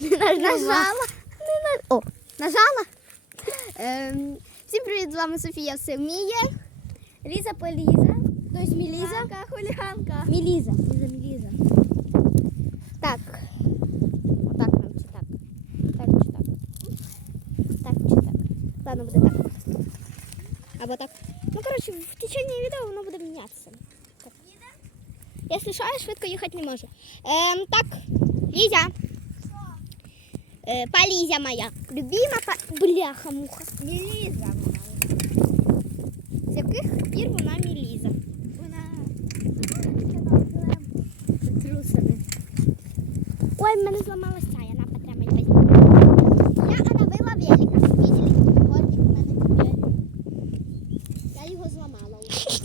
Не нажала. Нажала. Не на... О, нажала. Ем, всім привіт, з вами Софія Семія. Ліза Поліза. Тобто Міліза. Хуліганка, хуліганка. Міліза. Ліза, Міліза. Так. Отак нам чи так? Так чи так? Так чи так? Ладно, буде так. Або так. Ну, коротше, в течение відео воно буде мінятися. Так. Якщо що, я швидко їхати не можу. Ем, так, Лізя. Е, Полизя моя. Любима по... Бляха-муха. Мелиза. З яких пір вона Міліза? Вона Трусами. Ой, в мене зламалася ця, я на потримать возьму. Я оновила велик. Видели? Вот в мене велик. Я його зламала уже.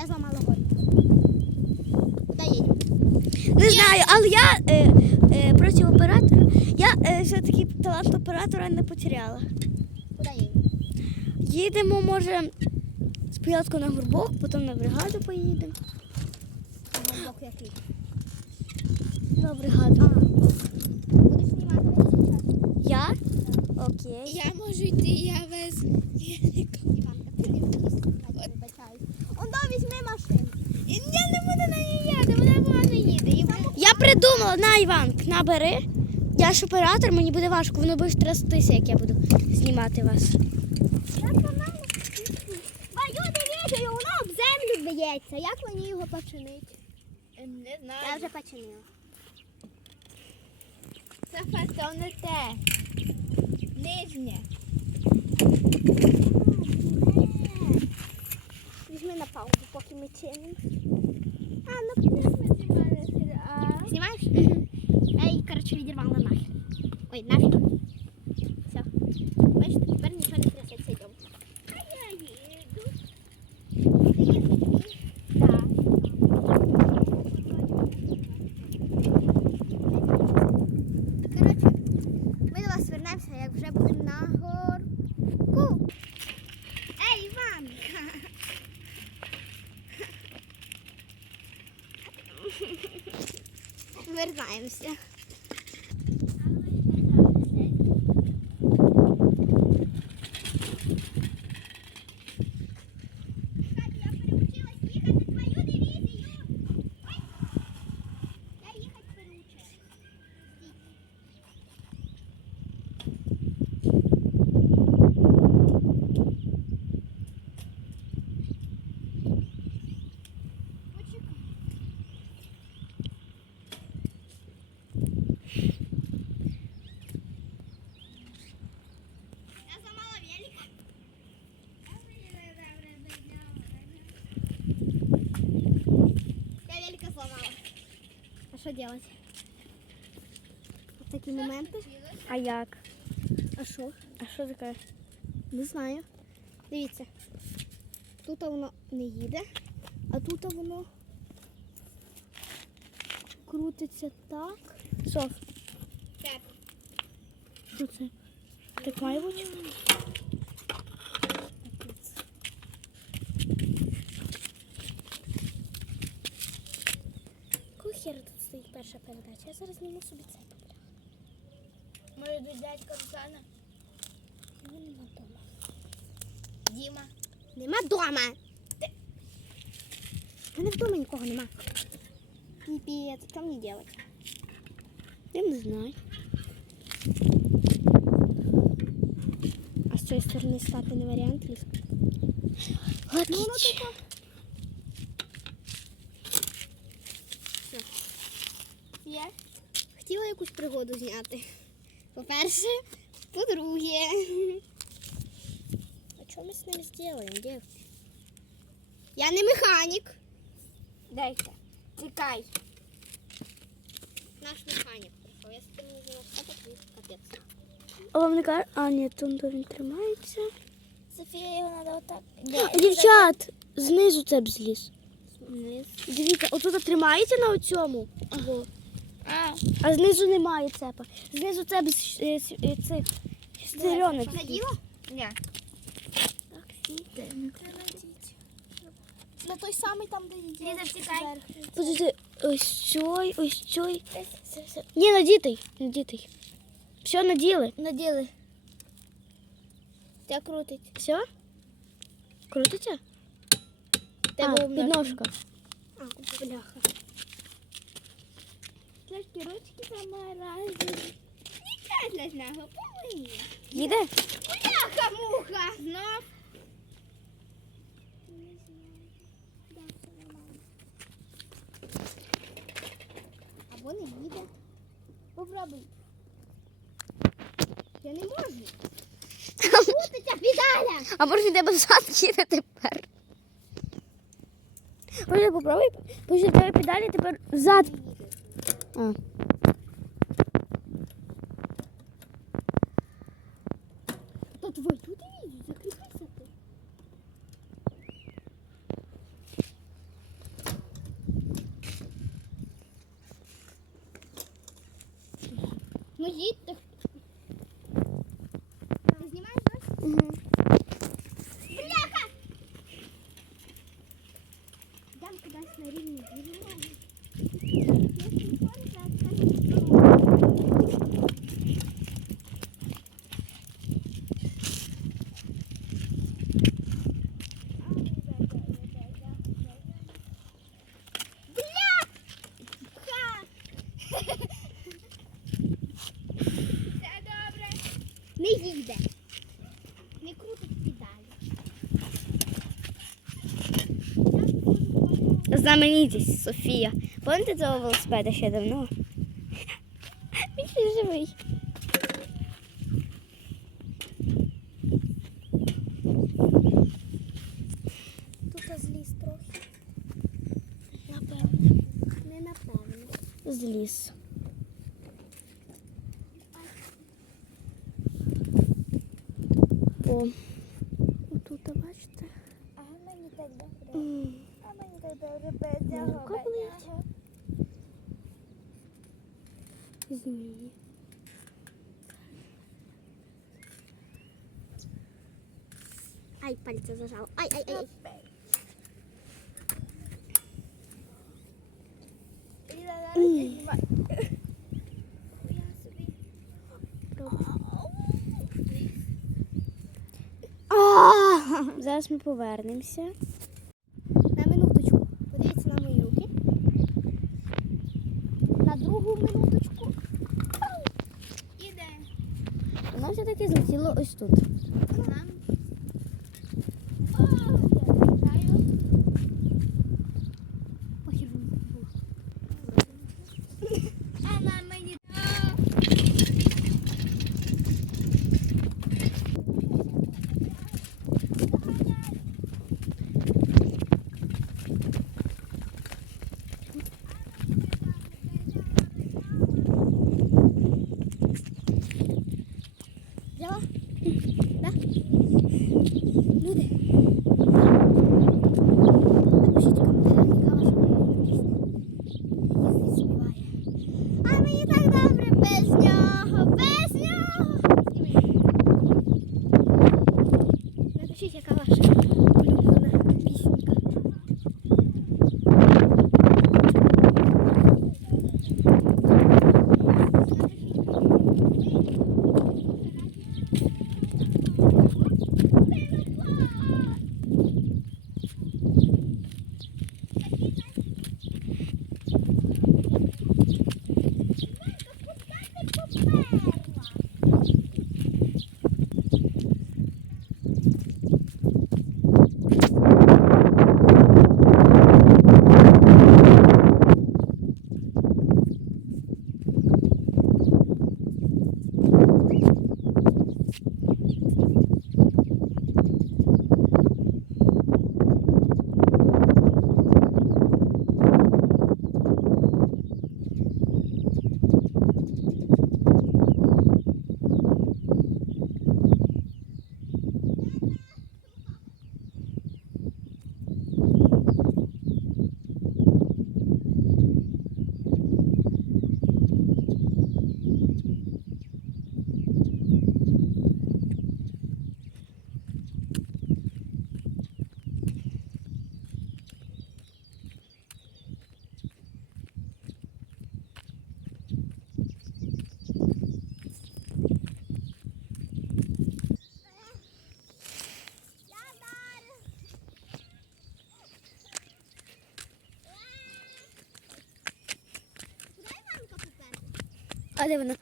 Я зламала горик. Куди їдемо? Не знаю, але я е, е, проти оператора. Я е, все-таки оператора не потеряла. Куди їдемо? Їдемо, може, спочатку на горбок, потім на бригаду поїдемо. Бок який? На бригаду. Будеш знімати весь? Я? Окей. Я можу йти, я знімати, вибачаю. Візьми машину. Я не буду на ній їде, вона погано їде. Я придумала, на Іванк, набери. Я ж оператор, мені буде важко, воно буде трястися, як я буду знімати вас. Баю, дивіться, воно об землю б'ється. Як мені його починити? Не знаю. Я вже починила. Це фасо не те. Нижнє. Візьми на паузу, поки ми чинимо. А, ну Знімаєш? Я її, коротше, відірвала нахер. Ой, нафіг. Все. Бачите, тепер нічого не трясеться, йдемо. А я їду. Так. Коротше, ми до вас вернемося, як вже будемо на горку. Ей, Іванка! Вернаємося. Що? Вот такі моменти. А як? А що? А що таке? Не знаю. Дивіться. Тут воно не їде, а тут воно крутиться так. Соф, що це? Так має перша передача. Я зараз зніму собі цей погляд. Може до дядька Руслана. Його нема вдома. Діма. Нема вдома. У мене вдома нікого нема. Піпець, що мені делать? Я не знаю. А з цієї сторони стати не варіант ліс? Ну, Якусь пригоду зняти. По-перше, по-друге. А що ми з ним зробимо, дівки? Я не механік. Дайте. Тікай. Наш механік прийшов. Я з тим не знала, що тут капець. А вам не кажуть? А, ні, тут він тримається. Софія, його треба отак. Дівчат, знизу це б зліз. Вниз. Дивіться, отут тримається на оцьому, Ого. А, знизу немає цепа. Знизу цеп е, е, цих. Заділа? ні. На той самий там, де втікай. Подожди, ось цей, ось цей. Ні, надітий, надітий. Все, наділи. Наділи. Це крутить. Все? Крутиться? Тебе а, підножка. А, бляха. Трошки ручки заморозили. Нічого страшного, помиє. Їде? Бляха, муха, знов. Або не їде. Попробуй. Я не можу. Педаля. А може тебе зад їде тепер? Може, попробуй. Може, тебе педалі тепер взад. А. Та твой тут і їдуть, закріпайся ти. Ну їдьте. Ти знімаєш нас? Угу. Бляха! Дам кудись на рівні дерев'яні. Все добре. Не їде. Не крутить педалі. Знаменитість Софія. Пам'ятаєте цього велосипеда ще давно? Він ще живий. Тут зліз трохи. Напевно. Не напевно. Зліз. О. Отут, бачите? А мені так добре. М. А мені так добре без цього. Молоко без болить? цього. Змії. Ай, зажав. Ай, ай, ай. Зараз ми повернемося. На минуточку. Подивіться на мої руки. На другу минуточку. Іде. Воно все-таки злетіло ось тут. Де вона?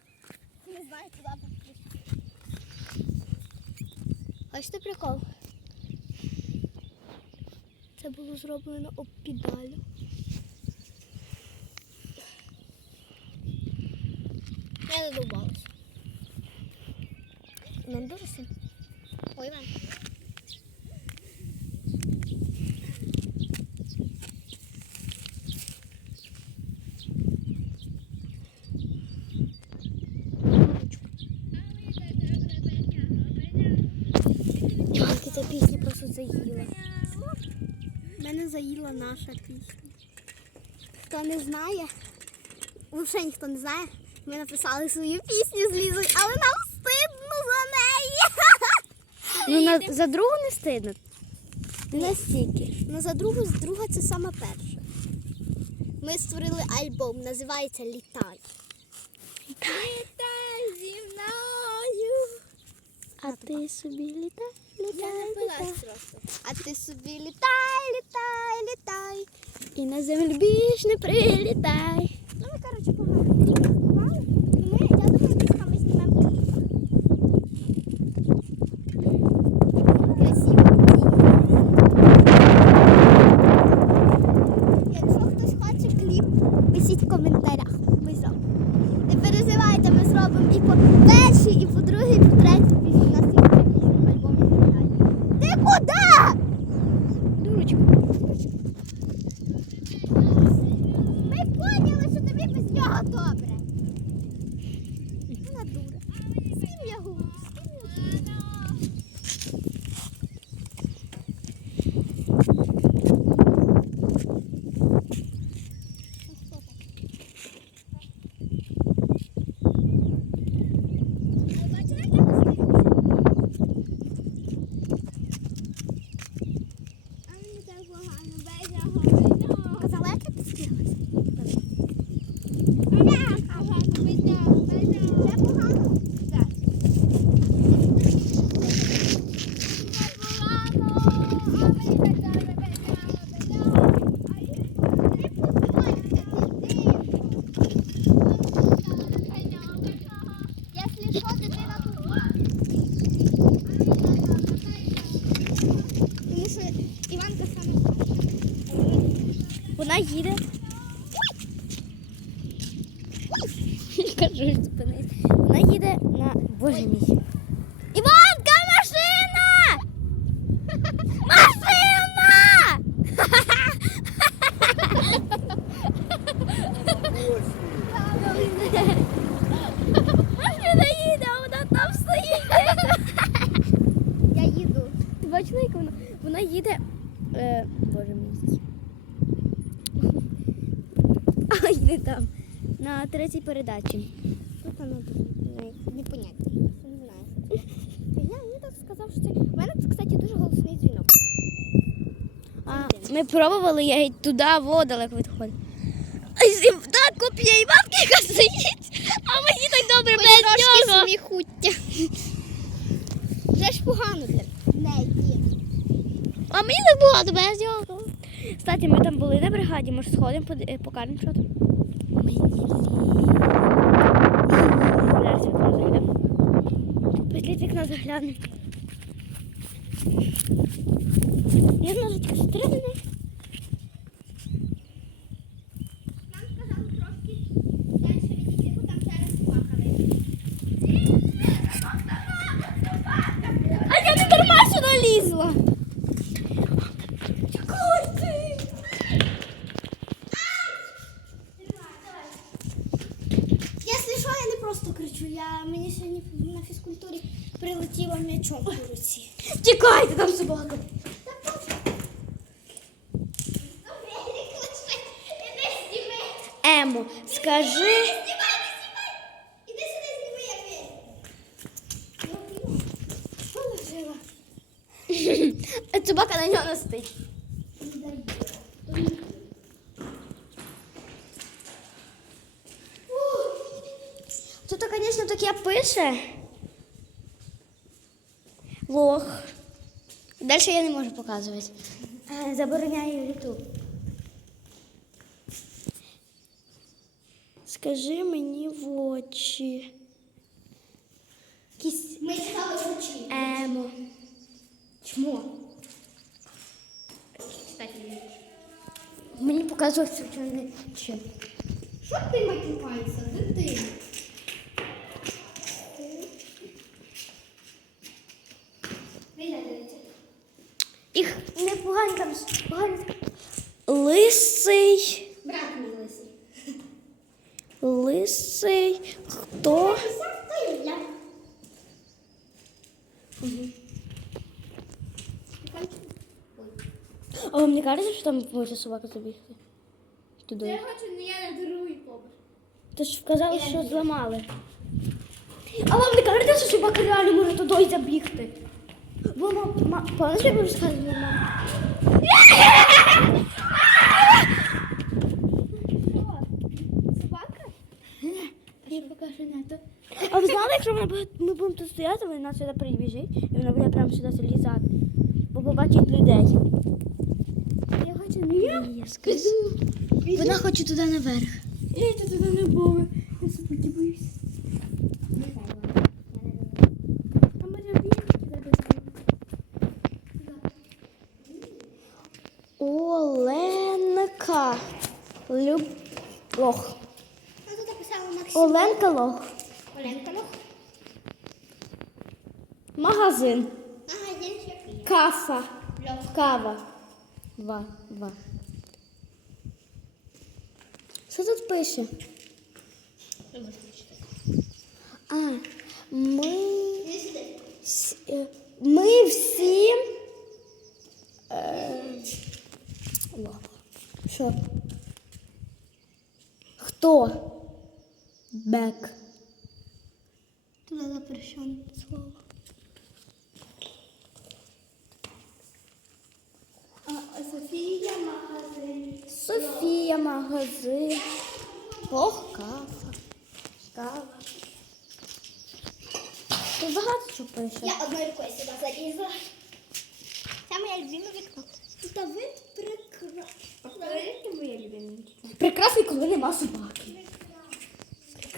Не знаю, куди попустити. Бачите прикол? Це було зроблено об педалю. Я задовбалась. Нам дуже сильно. Ой, Іван. Тільки ця пісня просто заїла. Мене заїла наша пісня. Хто не знає, взагалі ніхто не знає. Ми написали свою пісню з Лізою, але нам стидно за неї. Ну, на, за другу не стидно. Настільки. Ну за другу, з друга це саме перша. Ми створили альбом, називається Літай. Літай А ти собі літай, літай, літай. А ти собі літай, літай, літай. І на землю більш не прилітай. Ну, ми, коротше, погано спілкували. І ми, я думаю, десь ми знімемо кліп. Красиво. Якщо хтось хоче кліп, пишіть в коментарях. Ми зробимо. Не переживайте, ми зробимо і по першій, і по другій, і по третій пісні. У нас тільки три пісні в альбомі літай. Ти куди? Дурочка. Ми поняли, що тобі без нього добре. Вона дура. З ким я говорю? З ким я говорю? Бачила, як я настигла? А мені так погано, без нього, без нього. Казала, як я підстіглася? Так, ага, без нього, без нього. Це погано. Так. Так погано, а мені так добре, без нього, без нього. А я- Не подойся, ти Якщо що, дитина тут. Тому що Іванка саме Вона їде. Кажу, зупинись. Вона їде на Боже мій. Іванка, машина! Машина! Машина їде, а вона там стоїть. Я їду. Ти бачила, як вона? Вона їде. Е, Боже мій. А йди там. На третій. Тут воно не- непонятно. Не знаю. Я мені так сказав, що це. У мене, кстати, дуже голосний дзвінок. А, ми пробували, я й туди во далеко відходить. Так, копія Іванки, яка стоїть, а мені так добре без нього. сміхуття. Вже ж погано для неї. А мені так багато без нього. Кстати, ми там були на бригаді, може сходимо, е, покажемо, що там. Мені Зараз вікно заглянемо. Петліть вікно заглянуть. Я ножички стрибни. просто кричу. Я, мені сьогодні на фізкультурі прилетіло м'ячом по руці. Тікайте, там собака. Іди зніми. Емо, скажи. Знімай, не знімай. Іди сюди, зніми, як він. Положила. Собака на нього настить. Пише. Лох. Далі я не можу показувати. Е, Забороняю YouTube. Скажи мені в очі. Якісь Ми читали очі. емо. Чмо. Кстати, Мені показується, що вони чим. що ти матюкаєшся, дитина? Їх не погані там. Погані. Лисий. Брат мій лисий. Лисий. Хто? А вам не кажеться, що там може собака забігти? Туди. хочу, але я на другий поверх. Ти ж сказали, що зламали. А вам не кажете, що собака реально може туди забігти? Мама, мама? Собака? Я покажу на то. А ви знали, якщо буде- ми будемо тут стояти, вона сюди прибіжить, і вона буде прямо сюди залізати. Бо побачить людей. Я хочу не Вона хоче туди наверх. Я туди не буду. Я собаки боюсь. А може бігати туди Оленка. Люб... Лох. А тут написала Максим. Оленка лох. Оленка, ну. Магазин. Ага, є ще є. Каса. Льох. Кава. Два. Два. Що тут пише? Що можна читати? А, ми, Іди сюди. с- е, ми всі. Е, лох. Що? Хто? Бек. Туди запрещено слово. А, Софія магазин. Софія, магазин. Ох, кава. Кава. Тут багато що пише. Я одною рукою сюди залізла. Це моя любима вікно. Тут вид прекрасний. Це моя любима. Прекрасний, коли нема собаки.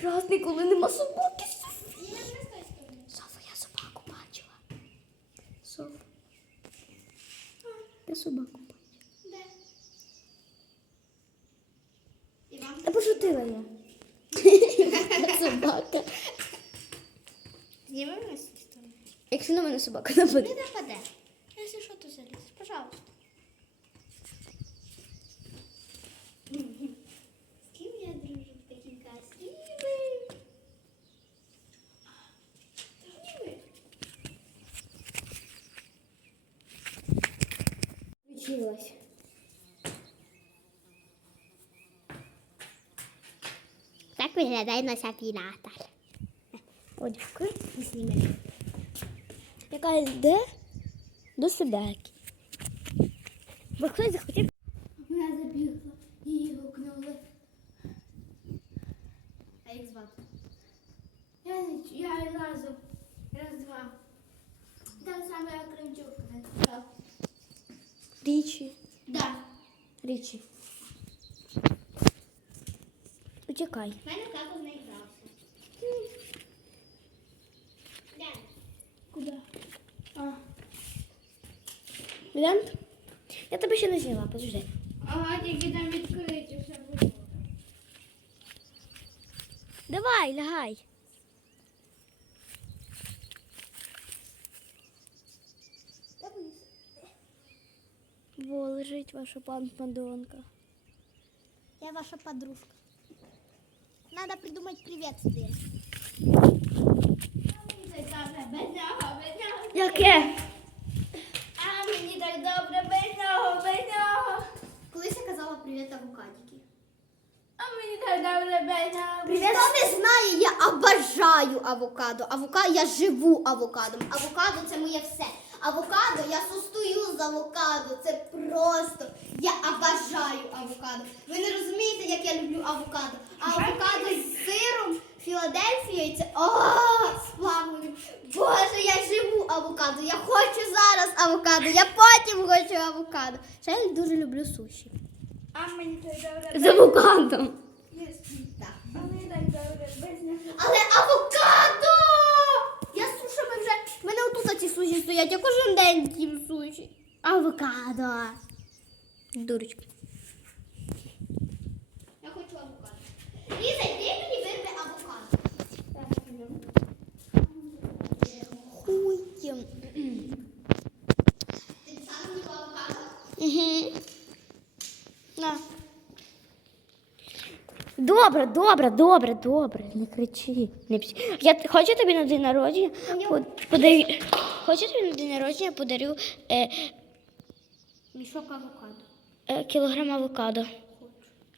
Прекрасний, коли нема собаки. Софа, я собаку бачила. Софа. Я собаку бачила. Де? Та пошутила я. Собака. знімемо з? Якщо на мене собака нападе. Не нападе. Якщо що, то заліз. Пожалуйста. З ким я дружу? Такий красивий. Включилась. Так виглядає наш апінатор. О, дякую. Зніми. Яка йде до собаки. Бо хтось захотів. Вона забігла, її гукнули. А як звати? Я, не чу- я разом. Раз, два. Так само, як Кремчук. Так. Річі. Да. Річі. Утікай. В мене тато в неї грався. Де? Куди? А. Глянь. Я тебе ще не зняла, подожди. Ага, тільки там відкриті все було. Давай, лягай. Во, лежить ваша пан Мадонка. Я ваша подружка. Надо придумать приветствие. Яке? А мені так добре, без нього, без нього. Колись я казала привіт авокадіки. А мені так добре, без нього. Хто не знає, я обожаю авокадо. Авокадо, я живу авокадом. Авокадо це моє все. Авокадо, я состою з авокадо. Це просто. Я обожаю авокадо. Ви не розумієте, як я люблю авокадо. А авокадо з сиром, Філадельфією, це о, з плавленим. Боже, я живу авокадо. Я хочу зараз авокадо. Я потім хочу авокадо. Ще я дуже люблю суші. А мені так добре. З авокадом. Так. мені так добре без нього. Але авокадо! Я слушаю, що ми вже. В мене отут ці суші стоять, я кожен день їм суші. Авокадо. Дурочка. Я хочу авокадо. Ліза, йди мені вирви авокадо. Хуй. Ти сам мені авокадо? Угу. На. Добре, добре, добре, добре. Не кричи. Не псі. Я хочу тобі на день народження под- подарю. Хочу тобі на день народження подарю е, Мішок авокадо. е, кілограм авокадо.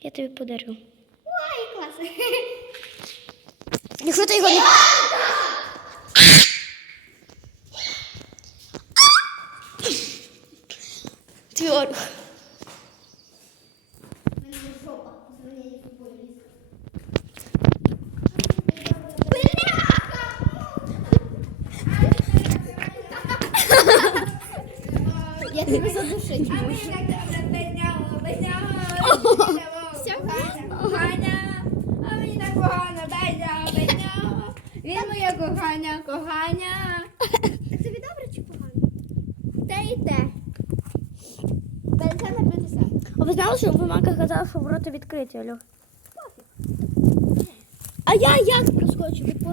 Я тобі подарю. Ой, клас. Якщо ти його не. Твердо. В мене жопа. З мене є тобою ліза. Я тебе задушить А мені так добре без нього, без нього. Все? Кохання, кохання. А мені так погано без нього, без нього. Він моє кохання, кохання. Тобі добре чи погано? Те і те. Пенсія на 50. А ви знали, що мамка ворота відкриті, алло. А я як проскочу від